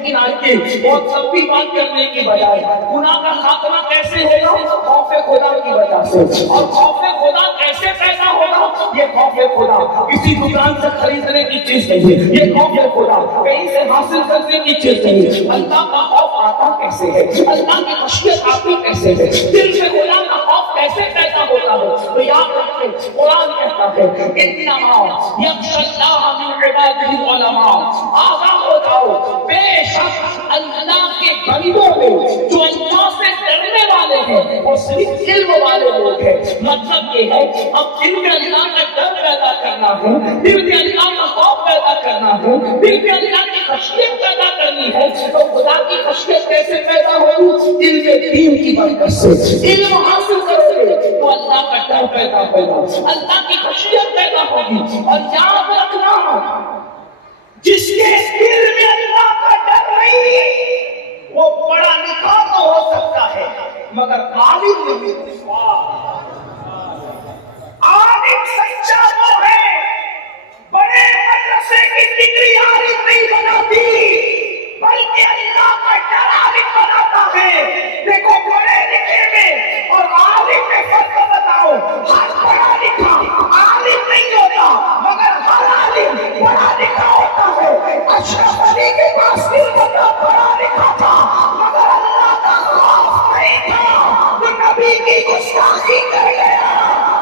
لیکن آئیے بہت لمبی بات کرنے کی بجائے گناہ کا خاتمہ کیسے ہوگا؟ خوف خدا کی وجہ سے. اور خوف خدا کیسے پیدا ہوگا؟ یہ خوف خدا کسی دکان سے خریدنے کی چیز نہیں ہے. یہ خوف خدا کہیں سے حاصل کرنے کی چیز نہیں ہے. اللہ کا خوف آتا کیسے ہے؟ اللہ کی خشیت آتی کیسے ہے؟ دل سے خدا کا خوف کیسے پیدا ہوتا ہے؟ تو یاد رکھیں قرآن کہتا ہے انما یخشی اللہ من عبادہ العلماء. آگاہ ہو جاؤ بے شک اللہ کے بندوں میں جو اللہ سے ڈرنے والے ہیں وہ صرف علم والے لوگ ہیں. مطلب یہ ہے اب دل میں اللہ کا ڈر پیدا کرنا ہے, دل میں اللہ کا خوف پیدا کرنا ہے, دل میں اللہ کی خشیت پیدا کرنی ہے. تو خدا کی خشیت کیسے پیدا ہوگی؟ دل میں دین کی برکت سے. علم حاصل کرو گے تو اللہ کا ڈر پیدا ہوگا, اللہ کی خشیت پیدا ہوگی. اور یاد رکھنا جس کے دل میں اللہ کا ڈر نہیں وہ پڑھا لکھا تو ہو سکتا ہے مگر عالم نہیں. عالم سچا وہ ہے, بڑے مدرسے کی ڈگری عالم نہیں بناتی بلکہ اللہ کا ڈر عالم بناتا ہے. دیکھو پڑھے لکھے میں اور عالم میں فرق بتاؤ. ہر پڑھا لکھا عالم نہیں ہوتا مگر ہر عالم پڑھا لکھا ہوتا ہے. اشرف علی کے پاس دل بتا پڑھا لکھا تھا مگر اللہ کا خوف نہیں تھا, تو نبی کی گستاخی کر گیا.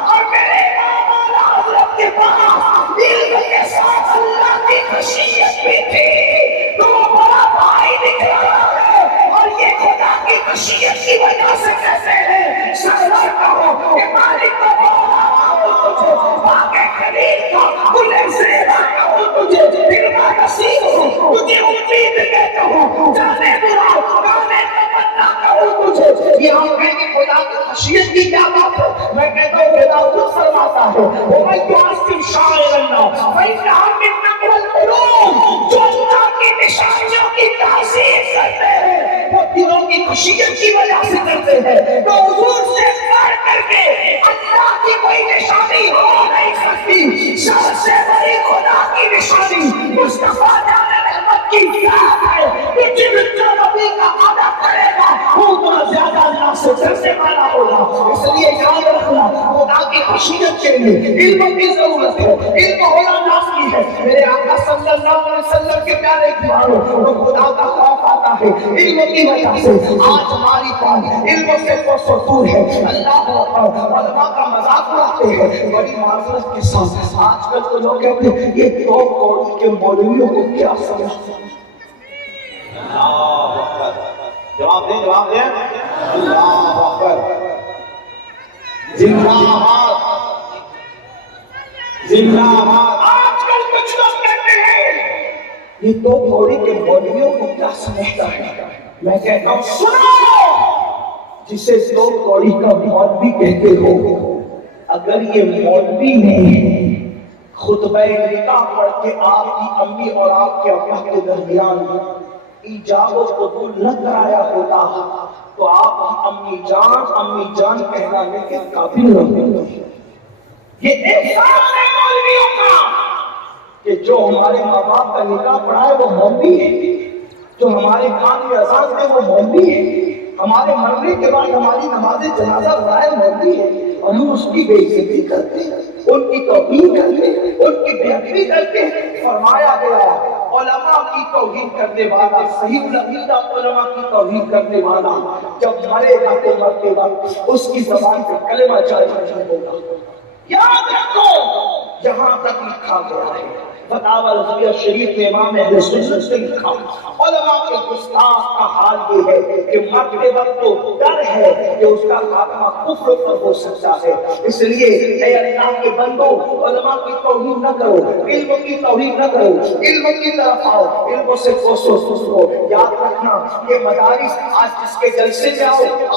اور میرے امام اعلیٰ حضرت کے پاس علم کے ساتھ اللہ کی خشیت بھی تھی, تو وہ بڑا بھائی دکھ رہا ہے. اور یہ خدا کی خشیت کی وجہ سے کیسے ہے؟ سرور کہو کہ مالک کا مولا کہو تجھے, باقی خرید کا کلے زیرہ کہو تجھے, دل کا نصیب ہو تجھے امید دیتا ہوں, جانے برا گانے تمنا کہو تجھے. یہ ہم کہیں کہ خدا کی خشیت کی کیا بات ہے؟ میں کہتا ہوں خدا خود فرماتا ہے وَمَنْ يُعَظِّمْ شَعَائِرَ اللَّهِ فَإِنَّهَا مِن تَقْوَى الْقُلُوبِ. جو اللہ کی نشانیوں کی تعظیم کرتے ہیں وہ دلوں کی خشیت کی وجہ سے کرتے ہیں. تو حضور سے بڑھ کر کے اللہ کی کوئی نشانی ہو نہیں سکتی. سب سے بڑی خدا کی نشانی مصطفیٰ جان رحمت کی ذات ہے. جو نبی کا وعدہ کرے گا وہ اتنا زیادہ اللہ سے ڈرنے والا ہوگا. اس لیے یاد رکھنا خدا کی خشیت کے لیے علم کی ضرورت ہے, علم ہونا لازمی ہے. میرے آقا صلی اللہ علیہ وسلم کے پیارے پیاروں کو خدا کا خوف آتا ہے علم کی وجہ سے. آج ہماری قوم علم سے کوسوں دور ہے. اللہ علماء کا مذاق اڑاتے ہیں بڑی معذرت کے ساتھ. آج کل تو لوگ کہتے ہیں یہ دو کوڑی کے مولویوں کو کیا سمجھتے ہیں. اللہ اکبر. جواب دیں جواب دیں. اللہ اکبر. زندہ باد زندہ باد. آج کل کچھ لوگ کہتے ہیں یہ دو کوڑی کے مولویوں کو کیا سمجھتا ہے. میں کہتا ہوں سنو, جسے دو کوڑی کا مولوی کہتے ہو, اگر یہ مولوی نے خطبہ نکاح پڑھ کے آپ کی امی اور آپ کے ابا کے درمیان ایجاب و قبول نہ کرایا ہوتا تو آپ کی امی جان کہلانے کے قابل نہ ہوتے. یہ احساس ہے مولویوں کا کہ جو ہمارے ماں باپ کا نکاح پڑھائے وہ مولوی ہے, جو ہمارے کان میں اذان دے وہ مولوی ہے, ہمارے مرنے کے بعد ہماری نماز جنازہ پڑھائے مولوی ہے, اور ہم اس کی بے عزتی کرتے ہیں, ان کی توہین کرتے ہیں, ان کی بے ادبی کرتے ہیں. فرمایا گیا علماء کی توہین کرنے والا, صحیح العقیدہ علماء کی توہین کرنے والا جب مرے گا تو مرتے وقت اس کی زبان سے کلمہ جاری نہیں ہوگا. یاد رکھو یہاں تک لکھا گیا ہے. فتاوی رضویہ شریف میں امام اہل سنت سے لکھا علماء کے گستاخ کا حال یہ ہے کہ مرتے وقت تو ڈر ہے کہ اس کا خاتمہ کفر پر ہو سکتا ہے. اس لیے اے اللہ کے بندو علماء کی توہین نہ کرو, علم کی توہین نہ کرو, علم کی طرف آؤ, علم سے کوسو. یاد رکھنا یہ مدارس آج جس کے جلسے میں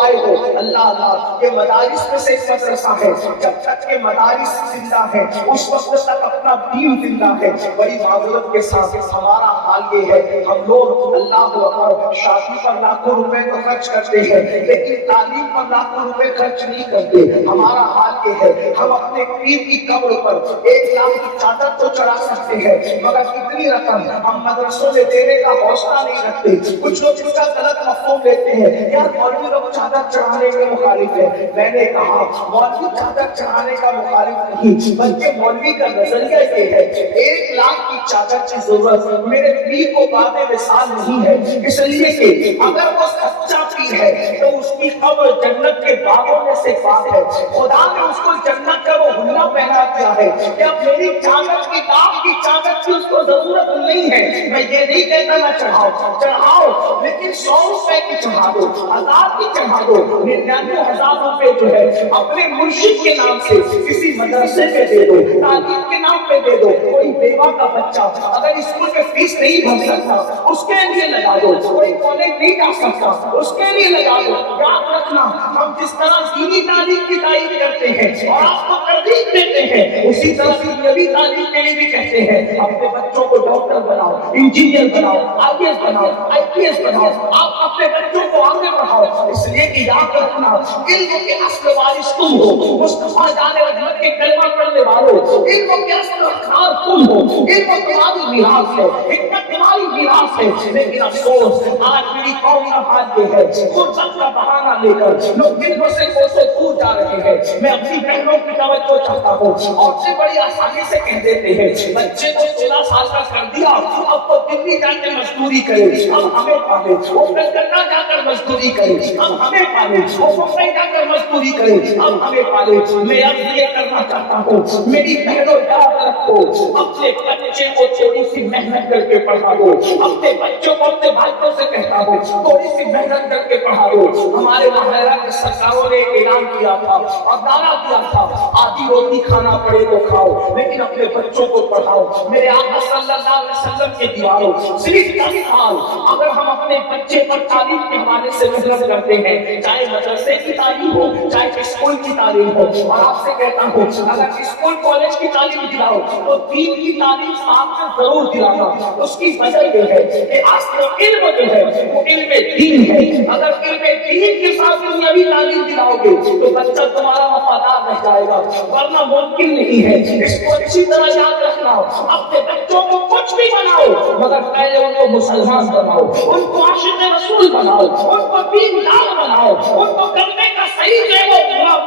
آئے ہو, اللہ یہ مدارس میں سے ایک مدرسہ ہے. جب تک یہ مدارس زندہ ہے اس وقت تک اپنا دین زندہ ہے. بڑی معذرت کے ساتھ ہمارا حال یہ ہے، ہم لوگ اللہ اکبر شادی پر لاکھوں روپے تو خرچ کرتے ہیں لیکن تعلیم پر لاکھوں روپے خرچ نہیں کرتے۔ ہمارا حال یہ ہے، ہم اپنے پیر کی قبر پر 1 لاکھ کی چادر تو چڑھا سکتے ہیں مگر کتنی رقم ہم مدرسوں میں دینے کا حوصلہ نہیں رکھتے۔ کچھ لوگ اس کا غلط مفہوم لیتے ہیں، یار مولوی لوگ چادر چڑھانے کے مخالف ہے۔ میں نے کہا مولوی چادر چڑھانے کا مخالف نہیں بلکہ مولوی کا نظریہ یہ ہے 1 لاکھ کی چادر کی ضرورت میرے پیر کو باب مثال نہیں ہے، اس لیے کہ اگر وہ سچا پیر ہے تو اس کی قبر جنت کے باغوں میں سے پاک ہے۔ خدا نے اس کو جنت کا وہ حلہ پہنا دیا ہے کہ اب میری چادر کی داغ کی چادر کی اس کو ضرورت نہیں ہے۔ میں یہ نہیں کہتا نہ چڑھاؤ لیکن 100 روپے کی چڑھا دو، 1000 کی چڑھا دو، 99,000 روپے جو ہے اپنے مرشد کے نام سے کسی مدرسے میں دے دو، تعلیم کے نام پہ دے دو۔ کوئی بیوہ کا بچہ اگر اسکول میں فیس نہیں بھر سکتا اس کے لیے لگا دو، کوئی کالج نہیں جا سکتا اس کے لیے لگا دو۔ یاد رکھنا ہم جس طرح دینی تعلیم کی تعریف کرتے ہیں اور آپ کو ترغیب دیتے ہیں اسی طرح دنیاوی تعلیم کے لیے بھی کہتے ہیں اپنے بچوں کو ڈاکٹر بناؤ، انجینئر بناؤ، IAS بناؤ، IPS بناؤ، آپ اپنے بچوں کو آگے بڑھاؤ۔ اس لیے کہ یاد رکھنا علم کے اصل وارث تم ہو، مصطفیٰ جان رحمت کے کلمہ پڑھنے والوں، علم کے اصل اخار تم ہو، علم تمہاری میراث ہے، حکمت تمہاری میراث ہے۔ لیکن افسوس آج میری قوم کا حال یہ ہے فرصت کا بہانہ لے کر لوگ علم سے کوسوں دور جا رہے ہیں۔ میں اپنی بہنوں کی توجہ چاہتا ہوں، اور سے بڑی آسانی سے کہہ دیتے ہیں بچے کو 16 سال کا کر دیا اب وہ دلی جا کے مزدوری کرے، اب ہمیں پالے، وہ کلکتہ جا کر مزدوری کرے، اب ہمیں پالے، وہ ممبئی جا کر مزدوری کرے، اب ہمیں پالے۔ میں اب یہ کرنا چاہتا ہوں میری بہنوں یاد رکھو اپنے بچے کو تھوڑی سی محنت کر کے پڑھا دو، اپنے بچوں کو اپنے بھائیوں سے کہتا ہوں تھوڑی سی محنت کر کے پڑھا دو۔ ہمارے ماہرہ کے سرکاروں نے اعلان کیا تھا اور نعرہ دیا تھا آدھی روٹی کھانا پڑے تو کھاؤ لیکن اپنے بچوں کو پڑھاؤ۔ میرے آقا صلی اللہ علیہ وسلم کے دیواروں صرف 10 سال اگر ہم اپنے بچے پر تعلیم کے حوالے سے محنت کرتے ہیں، چاہے مدرسے کی تعلیم ہو چاہے اسکول کی تعلیم ہو، اور آپ سے کہتا ہوں اگر اسکول کالج کی تعلیم دلاؤ تو دین کی تعلیم ساتھ میں ضرور دلانا۔ اس کی وجہ یہ ہے کہ اصل علم جو ہے وہ علم دین ہے۔ اگر علم دین کے ساتھ دنیاوی تعلیم دلاؤ گے تو بچہ تمہارا وفادار رہ جائے گا، ورنہ ممکن نہیں ہے۔ اس کو اچھی طرح یاد رکھنا، اپنے بچوں کو کچھ بھی بناؤ مگر پہلے ان کو مسلمان بناؤ، ان کو عاشق رسول بناؤ، ان کو دیندار بناؤ، ان کو کرنے کا صحیح دیو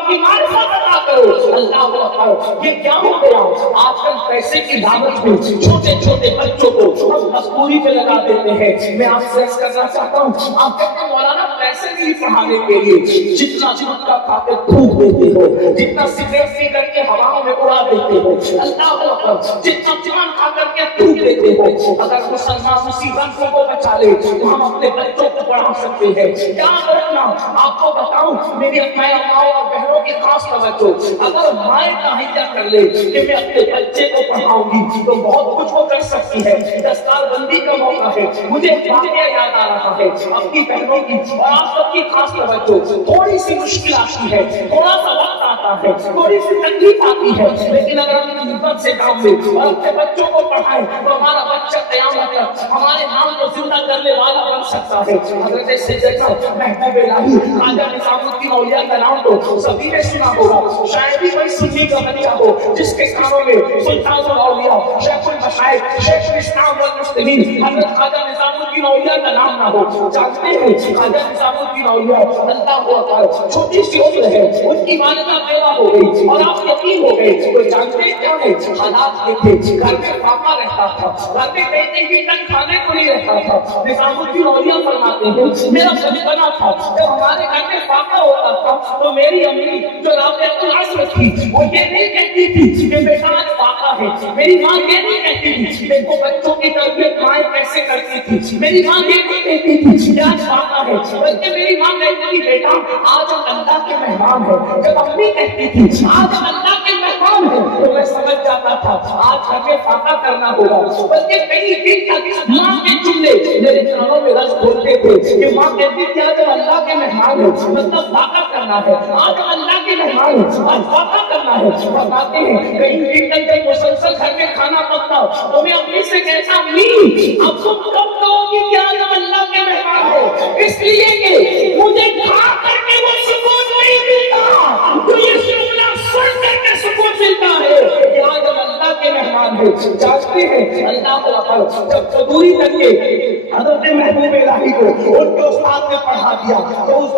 کی معرفت عطا کرو۔ اللہ کو بتاؤ یہ کیا ہو گیا آج کل پیسے کی دعوت میں چھوٹے چھوٹے بچوں کو ہم مزدوری پہ لگا دیتے ہیں۔ میں آپ سے عرض کرنا چاہتا ہوں آپ کہتے ہیں مولانا پیسے نہیں پڑھانے کے لیے، جتنا جھٹکا کھا کے تھوک دیتے ہو، جتنا سگریٹ پی کر کے ہواؤں میں اڑا دیتے ہو، اللہ اکبر جتنا پان کھا کر کے تھوک دیتے ہو، اگر مسلمان اسی رنگوں کو بچا لے تو ہم اپنے بچوں کو پڑھا سکتے ہیں۔ یاد رکھنا آپ کو بتاؤں میری اپنے ماؤں اور بہنوں کی خاص توجہ، اگر مائیں تہیا کر لے کہ میں اپنے بچے کو پڑھاؤں گی تو بہت کچھ وہ کر سکتی ہے۔ دستار بندی کا موقع ہے، مجھے واقعہ یاد آ رہا ہے اپنی بہنوں کی اور آپ سب کی خاص توجہ۔ تھوڑی سی مشکل آتی ہے، تھوڑا سا وقت آتا ہے، تھوڑی سی تکلیف آتی ہے، لیکن اگر ہم ہمت سے کام لیں اور اپنے بچوں کو پڑھائیں تو ہمارا بچہ قیامت تک ہمارے نام کو زندہ کرنے والا بن سکتا ہے۔ حضرت سیدنا محبوب الہی خواجہ نظام الدین اولیاء کا نام تو سبھی نے سنا ہوگا، شاید ہی کوئی سنی کا بچہ ہو جس کے کانوں میں سلطان الاولیاء شیخ المشائخ شیخ الاسلام والمسلمین حضرت خواجہ نظام الدین اولیاء کا نام نہ ہو۔ جانتے ہیں خواجہ نظام الدین اولیاء اللہ اکبر چھوٹی سی عمر ہے ان کی والدہ پیدا ہو گئی اور آپ یتیم ہو گئے، تو جانتے کیا ہے حالات دیکھے، گھر میں فاقہ رہتا تھا، گھر میں کہیں بھی تک کھانے کو نہیں رہتا تھا۔ نظام الدین اولیاء فرماتے ہیں میرا بچپنا تھا جب ہمارے گھر میں فاقہ ہوتا تھا تو میری امی جو رابعۃ العصر تھی وہ یہ نہیں کہتی تھی کہ بیٹا آج فاقہ ہے، میری ماں یہ نہیں کہتی تھی دیکھو بچوں کی تربیت مائیں کیسے کرتی تھی، میری ماں یہ نہیں کہتی تھی کہ آج فاقہ ہے، بلکہ میری ماں کہتی تھی بیٹا آج ہم اللہ کے مہمان ہیں۔ جب امی کہتی تھی آج ہم اللہ کے مہمان ہیں تو میں سمجھ جاتا تھا آج ہمیں فاقہ کرنا ہوگا، بلکہ کئی دن تک ماں کے جملے میرے کانوں میں رس گھول بولتے تھے کہ ماں کہتی تھی آج اللہ کے مہمان ہے مطلب واقع کرنا ہے، آج اللہ کے مہمان ہے آج واقع کرنا ہے۔ بتاتے ہیں کہیں دن تک جب مسلسل گھر میں کھانا پکتا تو میں امی سے کہتا امی اب تم کب کہو گی کہ آج ہم اللہ کے مہمان ہو، اس لیے کہ مجھے کھا کر کے وہ سکون نہیں ملتا تو یہ جملہ سن کر کے سکون ملتا ہے کہ آج ہم اللہ کے مہمان ہیں۔ جانتے ہیں اللہ تعالیٰ جب قدوری تک کے حضرت محبوب الہی کو ان کے استاد نے پڑھا دیا تو اس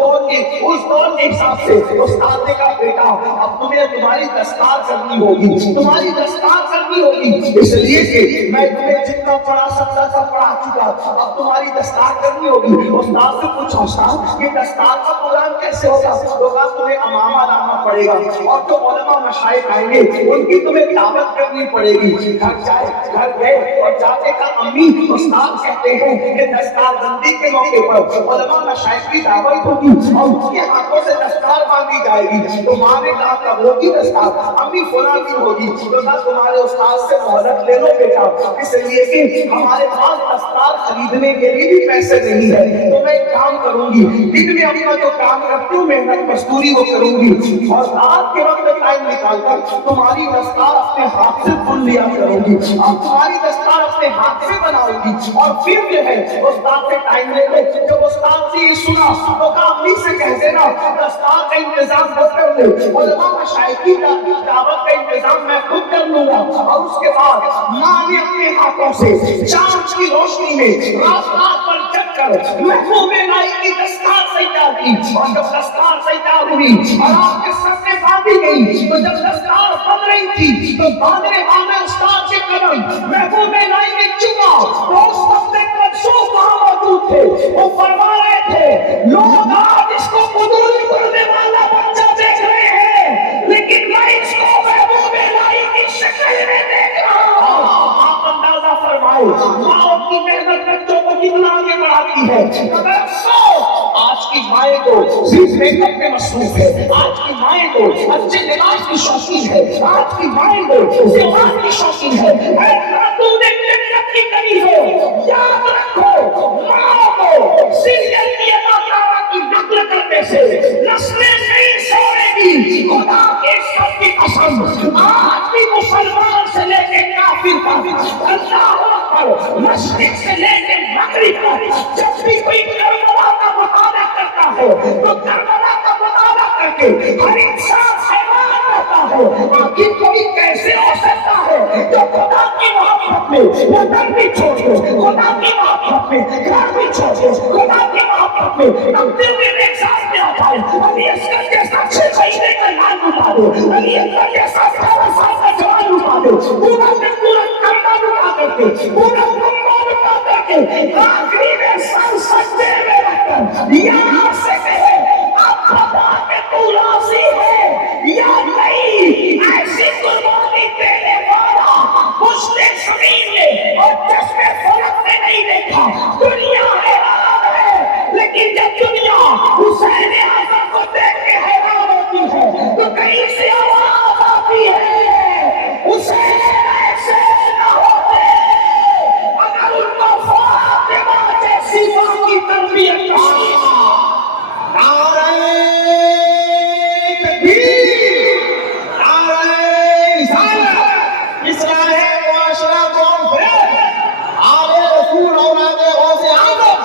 دور کے حساب سے استاد نے کہا بیٹا اب تمہیں تمہاری دستار کرنی ہوگی، تمہاری دستار کرنی ہوگی، اس لیے کہ میں تمہیں جتنا پڑھا سکتا تھا پڑھا چکا، اب تمہاری دستار کرنی ہوگی۔ استاد سے پوچھا استاد یہ دستار کا پروگرام کیسے ہوگا؟ تو کہا تمہیں امامہ لانا پڑے گا اور جو علماء مشائخ آئیں گے ان کی تمہیں دعوت کرنی پڑے گی۔ گھر گئے اور جاتے کا امی استاد کہتے ہیں کہ دستار بندی کے موقع پر علماء مشائخ کی دعوت ہوگی اور ان کے ہاتھوں سے دستار باندھی جائے گی۔ تو ماں نے کہا کب ہوگی دستار؟ امی فلاں دن ہوگی۔ تو کہا تمہارے استاد سے مہلت لے لو بیٹا، اس لیے کہ ہمارے پاس دستار خریدنے کے لیے بھی پیسے نہیں ہے، تو میں ایک کام کروں گی دن میں اپنا جو کام کرتی ہوں محنت مزدوری وہ کروں گی اور رات کے وقت ٹائم نکال کر تمہاری دستار اپنے ہاتھ سے بن لیا کروں گی اور تمہاری دستار اپنے ہاتھ سے بناؤں گی اور پھر جو ہے استاد سے ٹائم لے لے۔ جب استاد سے یہ سنا تو کہا امی سے کہہ دینا دستار کا انتظام خود کر لے، علماء مشائخ کی دعوت کا انتظام میں خود کر لوں گا۔ اور اس کے بعد ماں نے اپنے ہاتھوں سے چاند کی روشنی میں رات رات پر جگ کر محبوب الہی کی دستار تیار کی اور جب دستار تیار ہوئی اور آپ کے سر سے باندھی گئی تو جب دستار بن رہی تھی تو باندھنے والے استاد کے قدم محبوب الہی نے چوما تو اس وقت ایک مخصوص وہاں موجود تھے، وہ فرما رہے تھے لوگ آج اس کو قبول کرنے والا بچہ دیکھ رہے ہیں لیکن میں اس کو محبوب الہی کی شکل میں دیکھ رہا ہوں۔ آپ اندازہ فرمائے ماں کی محنت بچوں کو کتنا آگے بڑھاتی ہے۔ مگر افسوس آج کی مائیں کو صرف میک اپ میں مصروف ہے، آج کی مائیں کو اچھے لباس کی شوقین ہے، آج کی مائیں کو زیورات کی شوقین ہے۔ اے خاتون جنت کی کمی ہو یاد رکھو ماں کو سیریل کی اداکارہ کی نقل کرنے سے نسلیں نہیں چھوڑے گی۔ خدا کے سب کی قسم آج بھی مسلمان سے لے کے کافر تک اللہ اکبر مشرق سے لے کے مغرب تک جب بھی کوئی کربلا کا مطالعہ کرتا ہے تو کربلا کا مطالعہ کر کے ہر انسان حیران رہتا ہے آخر کوئی کیسے ہو سکتا ہے جو خدا کی محبت میں وہ گھر بھی چھوڑ دے، خدا کی محبت میں گھر بھی چھوڑ دے، خدا کی محبت میں اپنے ایگزام میں آ جائے، علی اصغر جیسا 6 مہینے کا لال اٹھا دے، علی اصغر جیسا 18 سال کا جوان اٹھا دے، پورا کمبا اٹھا کر کے پورا کمبا اٹھا کر کے آخری میں سر سجدے میں رکھ کر یہاں سے کہے اب خدا کے تو راضی ہے یا نہیں، ایسی قربانی دینے والا اس نے زمین میں اور جس میں فلک نے نہیں دیکھا۔ دنیا حیران ہے لیکن جب دنیا حسین اعظم کو دیکھ کے حیران ہوتی ہے تو کہیں سے آواز آتی ہے حسین ایسے نہ ہوتے اگر ان کو فاطمہ جیسی ماں کی تربیت نہ ہوتی۔ نعرہ تکبیر، نعرہ رسالت، اصلاح معاشرہ کانفرنس، آل رسول اولاد غوث اعظم۔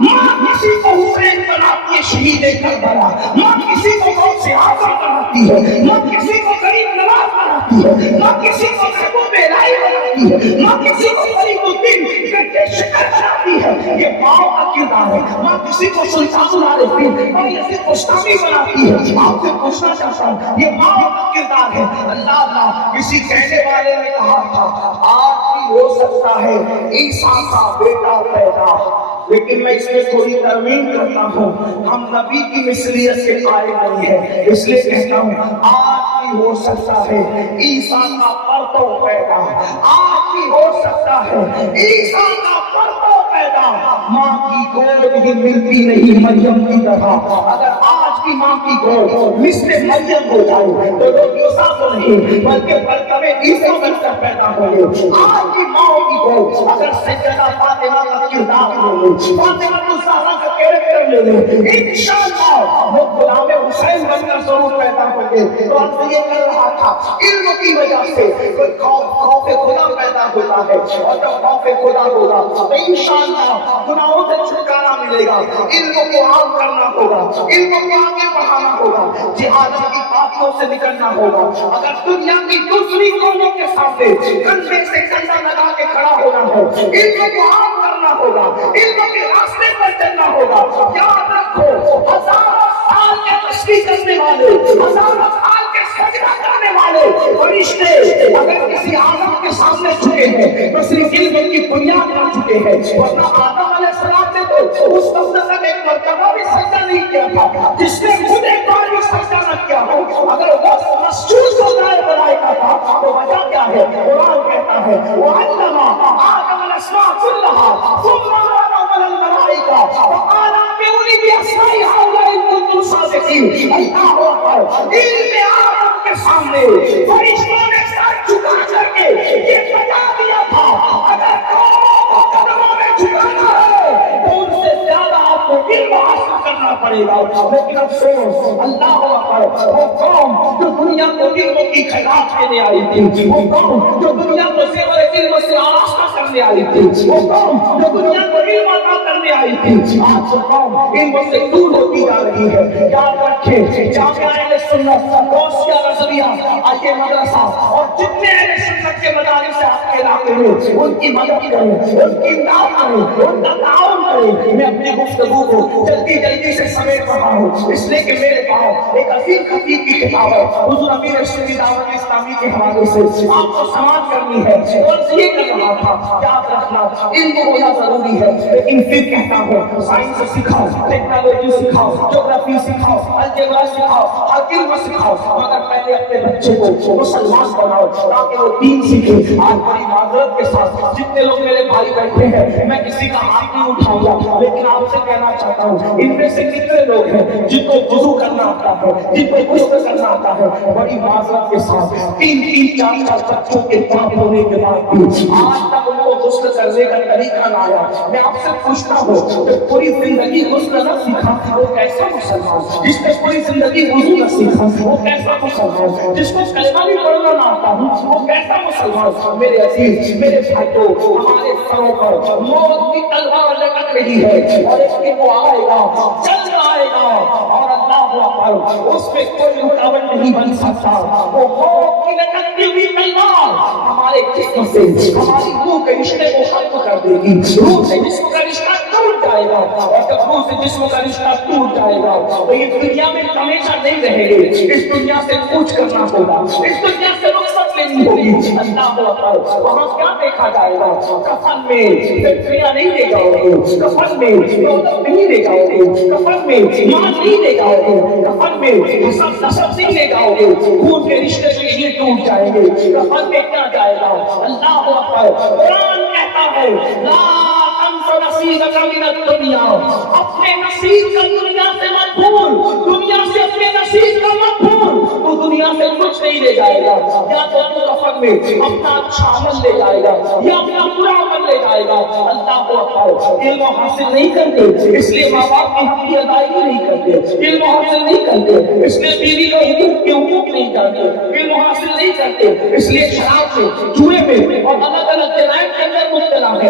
ماں کسی کو حسین بناتی ہے شہید کربلا، ماں کسی کو غوث اعظم بناتی ہے، ماں کسی کو غریب نواز بناتی ہے، ماں کسی کو محبوب الہی بناتی ہے، ماں کسی کو غریب الدین کے شکر بناتی ہے۔ یہ ماں کا کردار ہے۔ ماں کسی کو سلطان العارفین اور یزید بستامی بناتی ہے۔ آپ سے پوچھنا چاہتا ہوں یہ ماں کا کردار ہے۔ اللہ کسی کہنے والے نے کہا تھا آج بھی ہو سکتا ہے عیسیٰ کا بیٹا پیدا، لیکن میں اس میں تھوڑی ترمیم کرتا ہوں، ہم نبی کی مثلیت سے قائل نہیں ہے، اس لیے کہتا ہوں آج بھی ہو سکتا ہے عیسیٰ کا پرتو پیدا، آج بھی ہو سکتا ہے عیسیٰ کا پرتو پیدا۔ ماں کی گود ہی ملتی نہیں مریم کی طرح، اگر آج کی ماں کی گود مثل مریم ہو جائے تو لوگ عیسیٰ کو نہیں بلکہ برتبے عیسیٰ بن کر پیدا ہوں گے۔ آج کی ماں کی گود اگر سیدہ فاطمہ کا کتاب لے لیں، فاطمہ الزہرا کا کیریکٹر لے لیں، انشاءاللہ وہ غلام حسین بن کر ضرور پیدا ہوں گے۔ تو عرض یہ کر رہا تھا علم کی وجہ سے خوف خدا پیدا ہوتا ہے، اور جب خوف خدا ہوگا تو انشاءاللہ گناہوں سے چھٹکارا ملے گا۔ علم کو عام کرنا ہوگا، علم کو آگے بڑھانا ہوگا، جہاد کی پاکیوں سے نکلنا ہوگا۔ اگر دنیا کی دوسری قوموں کے سامنے کندھے سے کندھا لگا کے کھڑا ہونا ہے، علم کو عام کرنا ہوگا، علم کے راستے پر چلنا ہوگا۔ یاد رکھو، ہزاروں سال کے تشریح کرنے والے، ہزاروں سال کے سجدہ کرنے والے فرشتے اگر کسی آدم کے سامنے جھکے ہیں تو صرف علم کی بنیاد پر جھکے ہیں، ورنہ آدم علیہ السلام نے تو اس وقت تک ایک مرتبہ بھی سجدہ نہیں کیا تھا، جس نے خود ایک بار بھی سجدہ نہ کیا ہو۔ اگر وہ مسجود ہوتا ملائکہ تھا تو وجہ کیا ہے؟ قرآن کہتا ہے وَعَلَّمَ آدَمَ الْأَسْمَاءَ كُلَّهَا ثُمَّ عَرَضَهُمْ عَلَى الْمَلَائِكَةِ فَقَالَ أَنبِئُونِي بِأَسْمَاءِ هَؤُلَاءِ إِن كُنتُمْ صَادِقِينَ۔ اللہ اکبر، علم آدم کے سامنے فرشتوں نے سر جھکا کر کے یہ بتا دیا تھا اگر قوموں کو قدموں میں جھکانا ہے تو ان سے زیادہ آپ کو علم حاصل کرنا پڑے گا۔ لیکن افسوس، اللہ اکبر، وہ قوم جو دنیا کو علم کی خیرات دینے آئی تھی، وہ قوم جو دنیا کو زیور علم سے آراستہ کرنے آئی تھی، وہ قوم جو دنیا کو علم عطا کرنے آئی تھی، آج وہ قوم علم سے دور ہوتی جا رہی ہے۔ یاد رکھیں، جامعہ اہل سنت، غوثیہ رضویہ، یہ مدرسہ اور جتنے اہل سنت کے مدارس ہیں آپ کے علاقے میں، ان کی مدد کریں، ان کی امداد کریں، ان کا تعاون کریں۔ میں اپنی گفتگو کو جلدی سے سمیٹ رہا ہوں، اس لیے کہ میرے پاس ایک عظیم خطیب کی کتاب ہے، حضور امیر ارشدی دعوت اسلامی کے حوالے سے آپ کو سماعت کرنی ہے۔ اور یہ کر رہا تھا، یاد رکھنا علم ہونا ضروری ہے، لیکن پھر کہتا ہوں سائنس سکھاؤ، ٹیکنالوجی سکھاؤ، جغرافی سکھاؤ، الجبرا سکھاؤ، ہر علم سکھاؤ، مگر پہلے اپنے بچے کو مسلمان بناؤ تاکہ وہ دین سیکھے۔ آج بڑی معذرت کے ساتھ جتنے لوگ میرے بھائی بیٹھے ہیں، میں کسی کا ہاتھ نہیں اٹھاؤں گا، لیکن آپ سے کہنا چاہتا ہوں ان میں سے کتنے لوگ ہیں جن کو وضو کرنا آتا ہے، جن کو غسل کرنا آتا ہے؟ بڑی معذرت کے ساتھ 3-4 بچوں کے باپ ہونے کے بعد بھی آج تک ان کو غسل کرنے کا طریقہ نہ آیا۔ میں آپ سے پوچھتا ہوں کہ پوری زندگی غسل نہ سیکھا وہ کیسا مسلمان؟ جس نے پوری زندگی وضو نہ سیکھا وہ کیسا مسلمان؟ جس کو کلمہ بھی پڑھنا نہ آتا وہ کیسا مسلمان؟ میرے عزیز، میرے بھائیوں، ہمارے سروں پر موت کی تلوار لٹک رہی ہے اور ایک دن وہ آئے گا، جلد آئے گا، اور اللہ اکبر، اس پہ کوئی رکاوٹ نہیں بن سکتا۔ وہ موت کی لٹکتی ہوئی تلوار ہمارے جسم سے ہماری روح کے رشتے کو ختم کر دے گی۔ روح سے جسم کا رشتہ ٹوٹ جائے گا، اور جب روح سے جسم کا رشتہ ٹوٹ جائے گا تو یہ دنیا میں ہمیشہ نہیں رہے گے، اس دنیا سے کوچ کرنا ہوگا، اس دنیا سے رخصت لینی ہوگی۔ اللہ اکبر، وہاں کیا دیکھا جائے گا؟ کفن میں فیکٹریاں نہیں لے جاؤ گے، کفن میں دولت نہیں لے جاؤ گے، کفن میں مال نہیں لے جاؤ گے، کفن میں حسب نسب نہیں لے جاؤ گے، خون کے رشتے سے یہ ٹوٹ جائیں گے۔ کفن میں کیا جائے گا؟ اللہ اکبر، قرآن کہتا ہے لا تنس نصیبک من الدنیا، اپنے نصیب کا دنیا سے مت بھول، دنیا سے اپنے نصیب کا مت بھول، تو دنیا سے کچھ نہیں لے جائے گا۔ یا تو کفن میں اپنا اچھا عمل لے جائے گا یا اپنا برا عمل لے جائے گا۔ اللہ کو علم حاصل نہیں کرتے اس لیے ماں باپ کی حق کی ادائیگی نہیں کرتے، علم حاصل نہیں کرتے اس لیے بیوی کا حقوق کے حقوق نہیں جانتے، علم حاصل نہیں کرتے اس لیے شراب میں، جوئے میں اور الگ الگ جرائم کے اندر مبتلا ہے۔